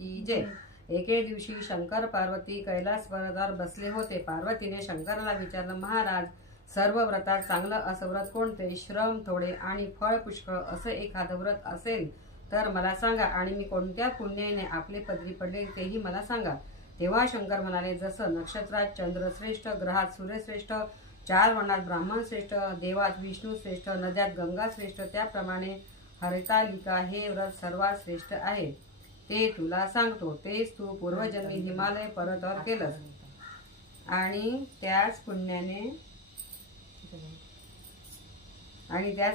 की जय। एके दिवशी शंकर पार्वती कैलास पर्वतावर बसले होते। पार्वतीने शंकराला विचारलं, महाराज, सर्व व्रतात चांगलं असं व्रत कोणते? श्रम थोडे आणि फळ पुष्कळ असं एखादं व्रत असेल तर मला सांगा, आणि मी कोणत्या पुण्याने आपले पदरी पडले तेही मला सांगा. तेव्हा शंकर म्हणाले, जसं नक्षत्रात चंद्र श्रेष्ठ, ग्रहात सूर्य श्रेष्ठ, 4 वर्णात ब्राह्मण श्रेष्ठ, देवात विष्णू श्रेष्ठ, नद्यात गंगा श्रेष्ठ, त्याप्रमाणे हरितालिका हे व्रत सर्वात श्रेष्ठ आहे. ते तुला सांगतो. तेच तू पूर्वजन्मी हिमालय पर्वतावर केलंस आणि त्याच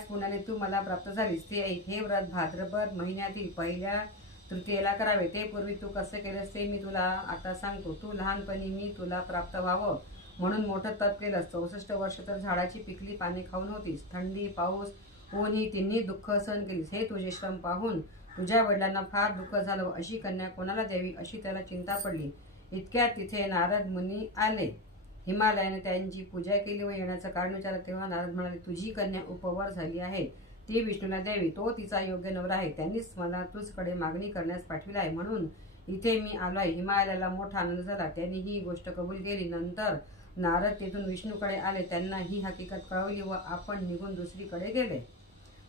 पुण्याने तू मला प्राप्त झालीस. ते हे व्रत भाद्रपद महिन्यातील पहिल्या तृतीयेला करावे. ते पूर्वी तू कसं केलंस ते मी तुला आता सांगतो. तू लहानपणी मी तुला प्राप्त व्हावं म्हणून मोठं तप केलंस. 64 वर्ष तर झाडाची पिकली पाने खाऊन होतीस. थंडी, पाऊस, ऊन ही तिन्ही दुःख सहन केलीस. हे तुझे श्रम पाहून तुझ्या वडिलांना फार दुःख झालं. अशी कन्या कोणाला द्यावी अशी त्याला चिंता पडली. इतक्यात तिथे नारद मुनी आले. हिमालयाने त्यांची पूजा केली व येण्याचं कारण विचारलं. तेव्हा नारद म्हणाले, तुझी कन्या उपवर झाली आहे. ती विष्णूला द्यावी. तो तिचा योग्य नवरा आहे. त्यांनीच मला तुझकडे मागणी करण्यास पाठविले आहे. म्हणून इथे मी आलो आहे. हिमालयाला मोठा आनंद झाला. त्यांनी ही गोष्ट कबूल केली. नंतर नारद तेथून विष्णूकडे आले. त्यांना ही हकीकत कळवली व आपण निघून दुसरीकडे गेले.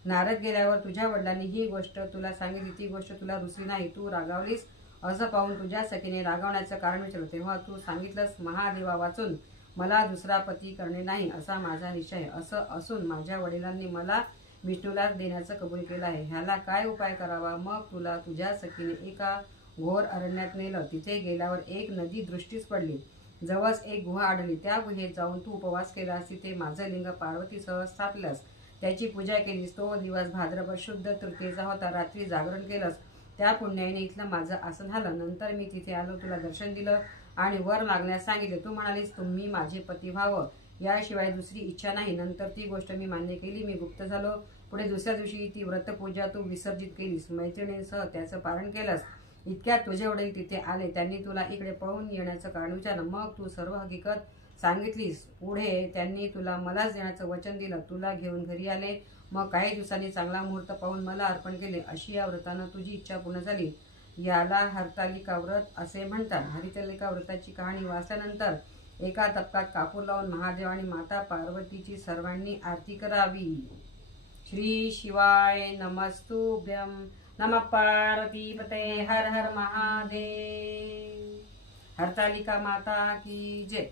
नारद गेल्यावर तुझ्या वडिलांनी ही गोष्ट तुला सांगितली. ती गोष्ट तुला रुचली नाही. तू रागावलीस. असं पाहून तुझ्या सखीने रागावण्याचं कारण विचारलं. तेव्हा तू सांगितलंस, महादेवा वाचून मला दुसरा पती करणे नाही असा माझा निश्चय आहे. असं असून माझ्या वडिलांनी मला विष्णूला देण्याचं कबूल केलं आहे. ह्याला काय उपाय करावा? मग तुला तुझ्या सखीने एका घोर अरण्यात नेलं. तिथे गेल्यावर एक नदी दृष्टीस पडली. जवळच एक गुहा आढळली. त्या गुहेत जाऊन तू उपवास केलास. तिथे माझं लिंग पार्वतीसह स्थापलंस. त्याची पूजा केलीस. तो दिवस भाद्रपद शुद्ध तृतीयेचा होता. रात्री जागरण केलंस. त्या पुण्याने इथलं माझं असं झालं. नंतर मी तिथे आलो. तुला दर्शन दिलं आणि वर मागण्यास सांगितले. तू म्हणालीस, तुम्ही माझे पती व्हावं, याशिवाय दुसरी इच्छा नाही. नंतर ती गोष्ट मी मान्य केली. मी गुप्त झालो. पुढे दुसऱ्या दिवशी ती व्रतपूजा तू विसर्जित केलीस. मैत्रिणींसह त्याचं पारण केलंस. इतक्यात तुझे वडील तिथे आले. त्यांनी तुला इकडे पळून येण्याचं कारण विचारलं. मग तू सर्व हकीकत सांगितलीस. पुढे त्यांनी तुला मलाच देण्याचं वचन दिलं. तुला घेऊन घरी आले. मग काही दिवसांनी चांगला मुहूर्त पाहून मला अर्पण केले. अशी या व्रतानं तुझी इच्छा पूर्ण झाली. याला हरतालिका व्रत असे म्हणतात. हरितालिका व्रताची कहाणी वाचल्यानंतर एका तपकात कापूर लावून महादेव आणि माता पार्वतीची सर्वांनी आरती करावी. श्री शिवाय नमस्तुभ्यं. नमः पार्वतीपते. हर हर महादेव. हरतालिका माता की जय.